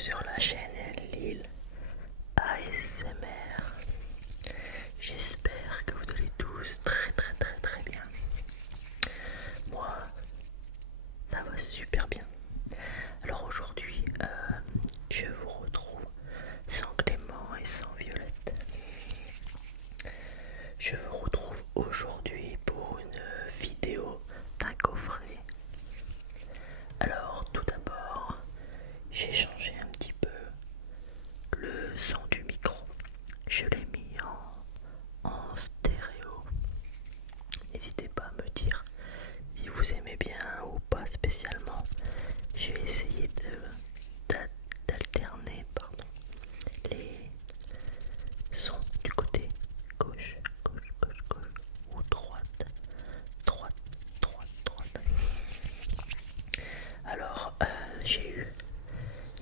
sur la chaîne Lille ASMR. J'espère que vous allez tous très bien. Moi, ça va super bien. Alors aujourd'hui, je vous retrouve sans Clément et sans Violette. Je vous retrouve aujourd'hui pour une vidéo d'un coffret. Alors tout d'abord, j'ai changé un petit peu le son du micro. Je l'ai mis en stéréo. N'hésitez pas à me dire si vous aimez bien ou pas spécialement. J'ai essayé d'alterner les sons du côté gauche ou droite. Alors, j'ai eu,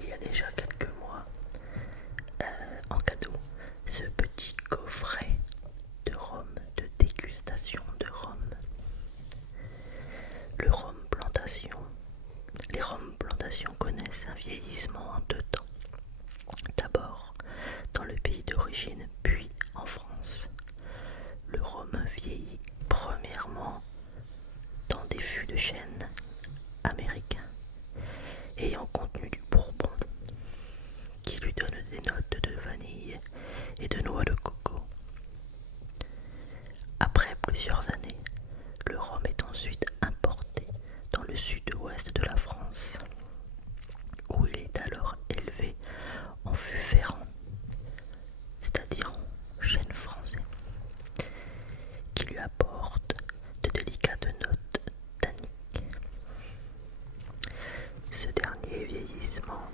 il y a déjà quelques mois, en cadeau, ce petit coffret de rhum, de dégustation de rhum. Le rhum plantation. Les rhums plantation connaissent un vieillissement en deux temps. D'abord dans le pays d'origine, puis en France. Le rhum vieillit premièrement dans des fûts de chêne américains ayant contenu du bourbon qui lui donne des notes de vanille et de noix de coco. Après plusieurs années, le rhum est ensuite importé dans le sud-ouest de la France, où il est alors élevé en fût ferrant, c'est-à-dire en chêne français, qui lui apporte de délicates notes tanniques. Ce dernier vieillissement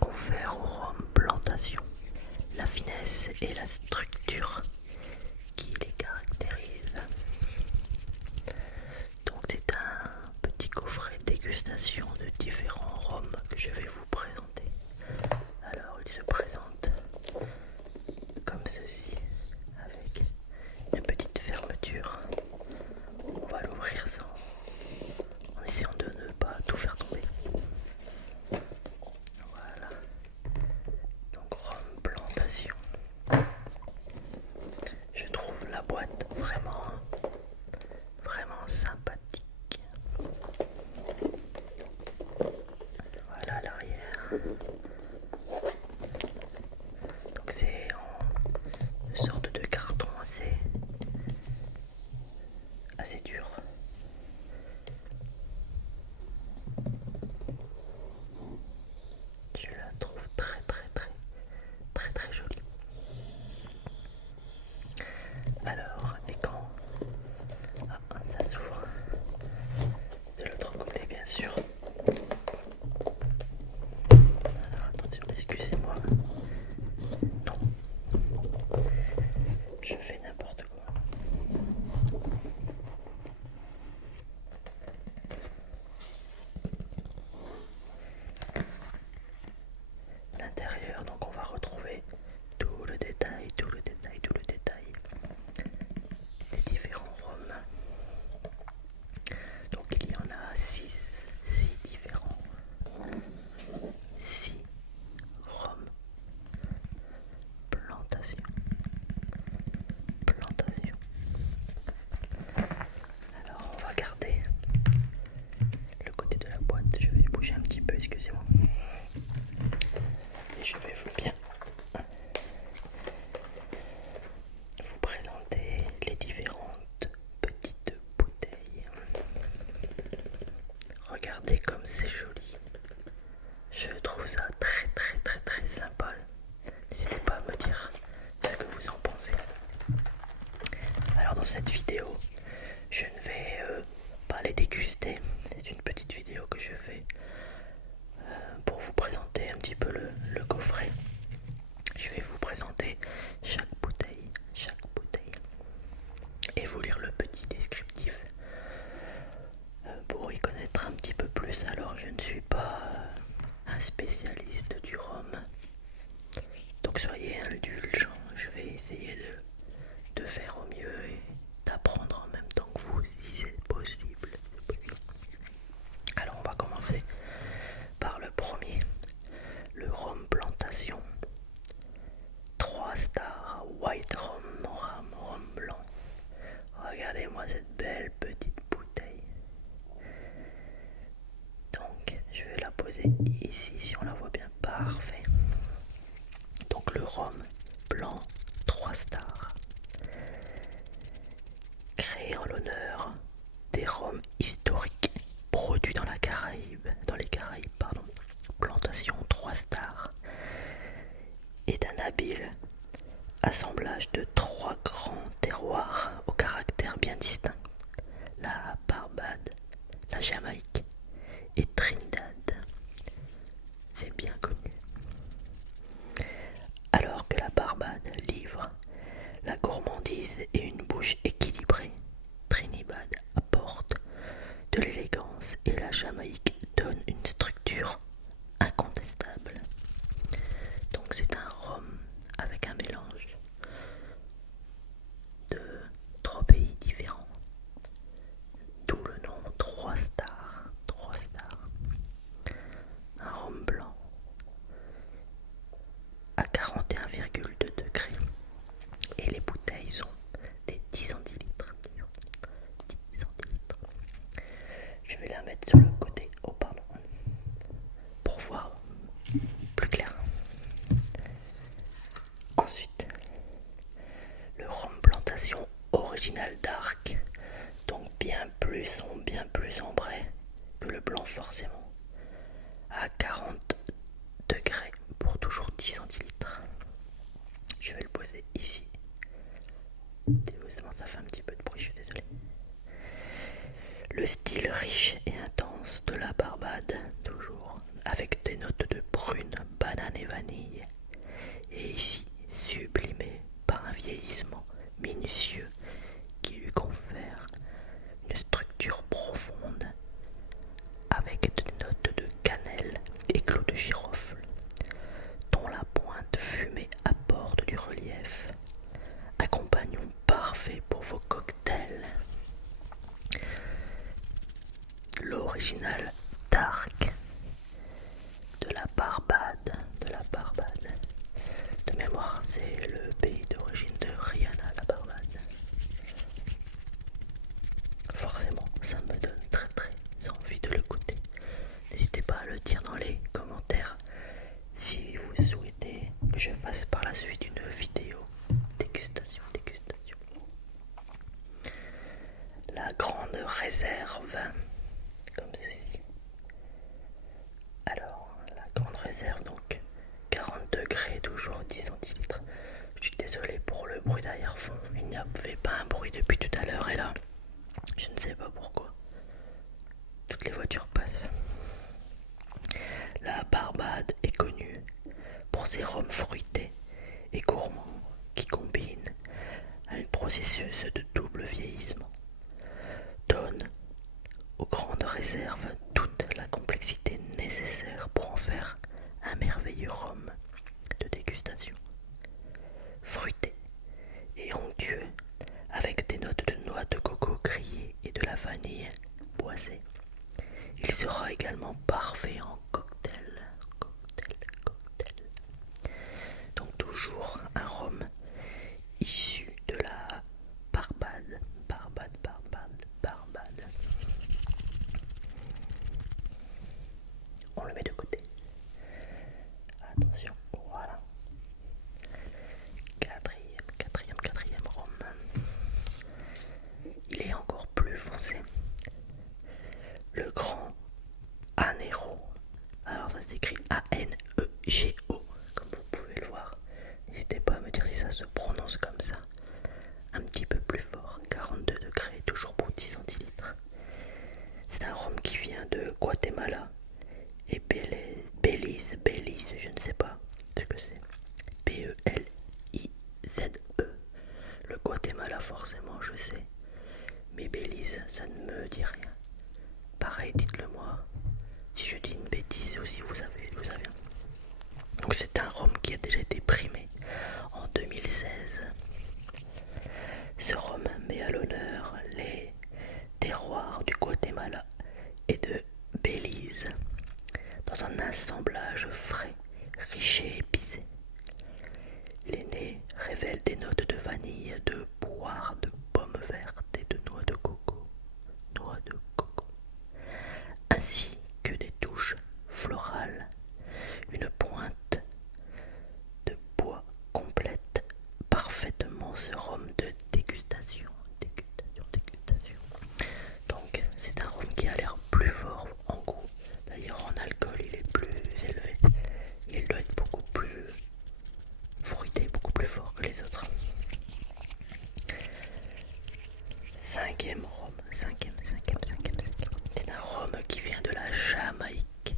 confère au rhum plantation la finesse et la structure qui les caractérisent. Donc c'est un petit coffret dégustation de différents rhums que je vais vous présenter. Alors il se présente comme ceci, avec une petite fermeture. On va l'ouvrir en essayant de ne pas tout faire tomber. Voilà. Donc rhum plantation. Je trouve la boîte vraiment sympathique. Voilà l'arrière. Donc c'est en une sorte de carton assez dur. Je la trouve très jolie. Alors, et quand ça s'ouvre de l'autre côté, bien sûr. Alors attention, excusez-moi. Non, je fais n'importe quoi. L'intérieur, donc on va retrouver tout le détail des différents rhums. Donc il y en a 6 différents. 6 rhums plantation. Alors on va garder le côté de la boîte. Je vais bouger un petit peu, excusez-moi. Et je vais bien vous présenter les différentes petites bouteilles. Regardez comme c'est joli. Je trouve ça très sympa. N'hésitez pas à me dire ce que vous en pensez. Alors dans cette vidéo, je ne vais pas les déguster. C'est une petite vidéo que je fais pour vous présenter un petit peu le coffret. Je vais vous présenter chaque bouteille et vous lire le petit descriptif pour y connaître un petit peu plus. Alors je ne suis pas un spécialiste du rhum, donc soyez indulgents. Je vais essayer de faire au mieux et d'apprendre en même temps que vous si c'est possible. Alors on va commencer par le premier, le rhum la Jamaïque et Trinidad. C'est bien connu. Alors que la Barbade livre la gourmandise et une bouche équilibrée, Trinidad apporte de l'élégance et la Jamaïque donne une structure incontestable. Donc c'est un rhum avec un mélange de 3 pays différents. D'où le nom 3 stars. 3 stars. Un rhum blanc à 41,2 degrés. Et les bouteilles sont des 10 centilitres. 10 centilitres. Je vais la mettre sur le côté. Oh pardon. Pour voir plus clair. Ensuite, le rhum plantation original dark. Donc bien plus sombre, bien plus ambré que le blanc forcément. À 40 degrés pour toujours 10 centilitres. Je vais le poser ici. Désolé, ça fait un petit peu de bruit, je suis désolé. Le style riche et intense de la Barbade, toujours, avec des notes de prune, banane et vanille. Et ici, sublimé par un vieillissement minutieux qui lui confère une structure profonde avec des notes de cannelle et clous de girofle, dont la pointe fumée apporte du relief. Un compagnon parfait pour vos cocktails. L'original dark de la Barbade. De mémoire, c'est le pays d'origine de Rihanna, la Barbade. Forcément, ça me donne très très envie de le goûter. N'hésitez pas à le dire dans les commentaires si vous souhaitez que je fasse par la suite une vidéo dégustation. La grande réserve, comme ceci. Alors, la grande réserve, donc 40 degrés, toujours 10 centilitres. Je suis désolé pour le bruit d'arrière-fond, il n'y avait pas un bruit depuis tout à l'heure et là, je ne sais pas pourquoi. Toutes les voitures passent. La Barbade est connue pour ses rhums fruités et gourmands qui combinent un processus de double vieillissement, donne aux grandes réserves toute la complexité nécessaire pour en faire un merveilleux rhum de dégustation. Fruité et onctueux, avec des notes de noix de coco grillées et de la vanille boisée. Il sera également parfait en cocktail. Donc toujours un rhum issu de la Barbade. On le met de côté. Attention, voilà. Quatrième rhum. Il est encore plus foncé. Le grand Anego. Alors ça s'écrit A-N-E-G-O, comme vous pouvez le voir. N'hésitez pas à me dire si ça se prononce comme ça. Un petit peu plus fort, 42 degrés, toujours pour 10 centilitres. C'est un rhum qui vient de Guatemala et Belize, je ne sais pas ce que c'est. B-E-L-I-Z-E. Le Guatemala, forcément, je sais. Mais Belize, ça ne me dit rien. Pareil, dites-le moi. Si je dis une bêtise aussi, vous savez. Donc c'est un rhum qui a déjà été primé en 2016. Ce rhum met à l'honneur les terroirs du Guatemala et de Belize dans un assemblage frais, riche et épicé. Les nez révèlent des notes de vanille, de poire, de pommes vertes et de noix de coco. Ainsi que des touches florales. Une pointe de bois complète parfaitement ce rhum de dégustation. rhum qui vient de la Jamaïque.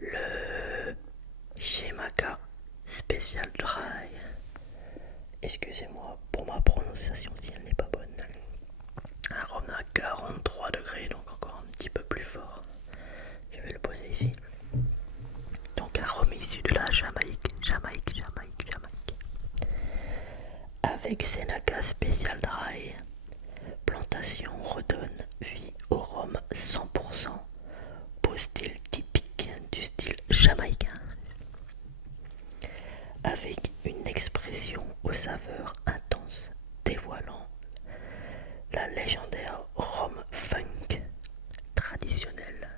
Le Chemaka Special Dry. Excusez-moi pour ma prononciation si elle n'est pas bonne. Un rhum à 43 degrés, donc encore un petit peu plus fort. Je vais le poser ici. Donc un rhum issu de la Jamaïque. Avec Seneca Special Dry, plantation redonne vie au rhum 100%, beau style typique du style jamaïcain. Avec une expression aux saveurs intenses, dévoilant la légendaire rhum funk traditionnel.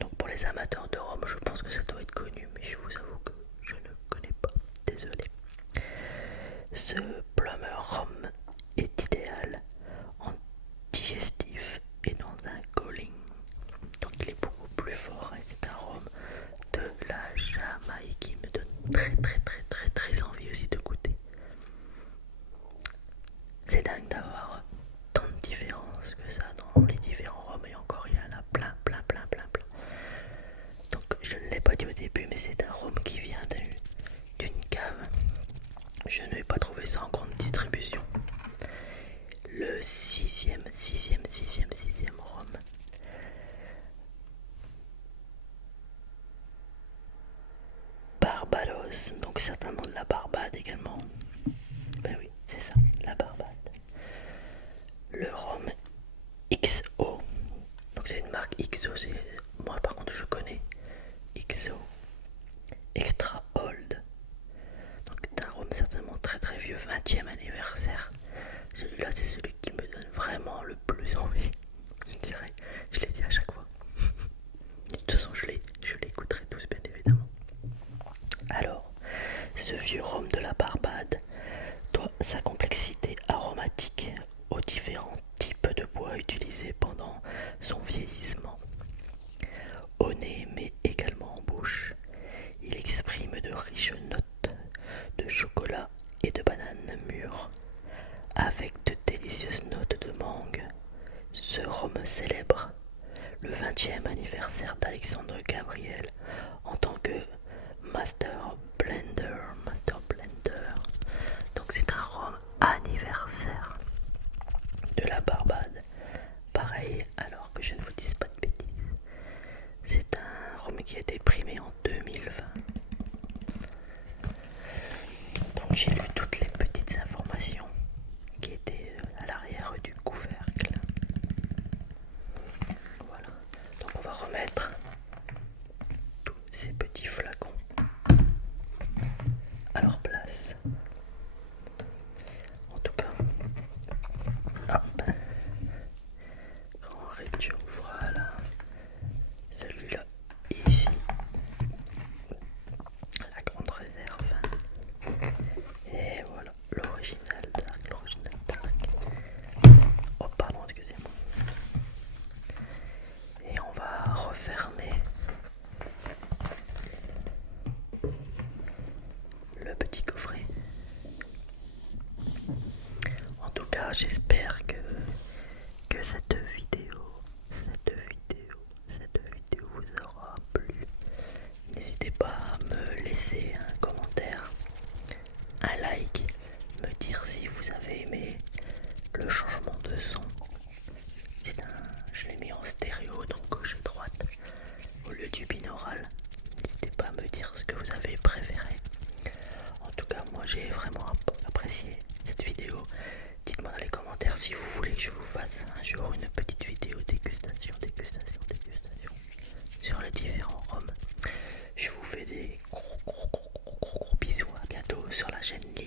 Donc pour les amateurs de rhum, je pense que ça doit être connu, mais je vous avoue que je ne connais pas, désolé. Ce plummer rhum est idéal en digestif et dans un cooling. Donc il est beaucoup plus fort et c'est un rhum de la Jamaïque qui me donne très envie aussi de goûter. C'est dingue d'avoir tant de différences que ça dans les différents rhums et encore il y en a plein. Donc je ne l'ai pas dit au début mais c'est un rhum qui vient d'une cave. Je n'ai pas trouvé ça en grande distribution. Le sixième rhum. Barbados, donc certainement de la Barbade également. Ben oui, c'est ça, la Barbade. Le rhum XO. Donc c'est une marque XO, moi par contre je connais. XO. Extra Old. Donc c'est un rhum certainement très vieux, 20e anniversaire. Celui-là c'est celui qui me donne vraiment le plus envie. Je dirais, je l'ai dit à chaque fois. De toute façon je l'écouterai tous bien évidemment. Alors, ce vieux rhum de la Barbade doit sa complexité aromatique aux différents types de bois utilisés pendant son vieillissement. Au nez mais également en bouche, il exprime de riches notes de chocolat et de bananes mûres, avec de délicieuses notes de mangue. Ce rhum célèbre le 20e anniversaire d'Alexandre Gabriel en tant que Master Blender. Donc c'est un rhum anniversaire de la Barbade. Pareil, alors que je ne vous dise pas de bêtises. C'est un rhum qui a été primé en 2020. Donc j'ai lu toutes les petites informations qui étaient à l'arrière du couvercle. Voilà. Donc on va remettre tous ces petits flacons à leur place. En tout cas, hop, grand réduction, voilà. Celui-là ici, la grande réserve. Et voilà, l'original dark. Oh pardon, excusez-moi. Et on va refermer le petit coffret. En tout cas, j'espère que cette vidéo vous aura plu. N'hésitez pas à me laisser un commentaire, un like, me dire si vous avez aimé le changement de son. Je l'ai mis en stéréo, donc gauche et droite, au lieu du binaural. N'hésitez pas à me dire ce que vous avez préféré. En tout cas, moi j'ai vraiment apprécié cette vidéo. Dites-moi dans les commentaires si vous voulez que je vous fasse un jour une petite vidéo dégustation sur les différents rhums. Je vous fais des gros bisous, à bientôt sur la chaîne Lille.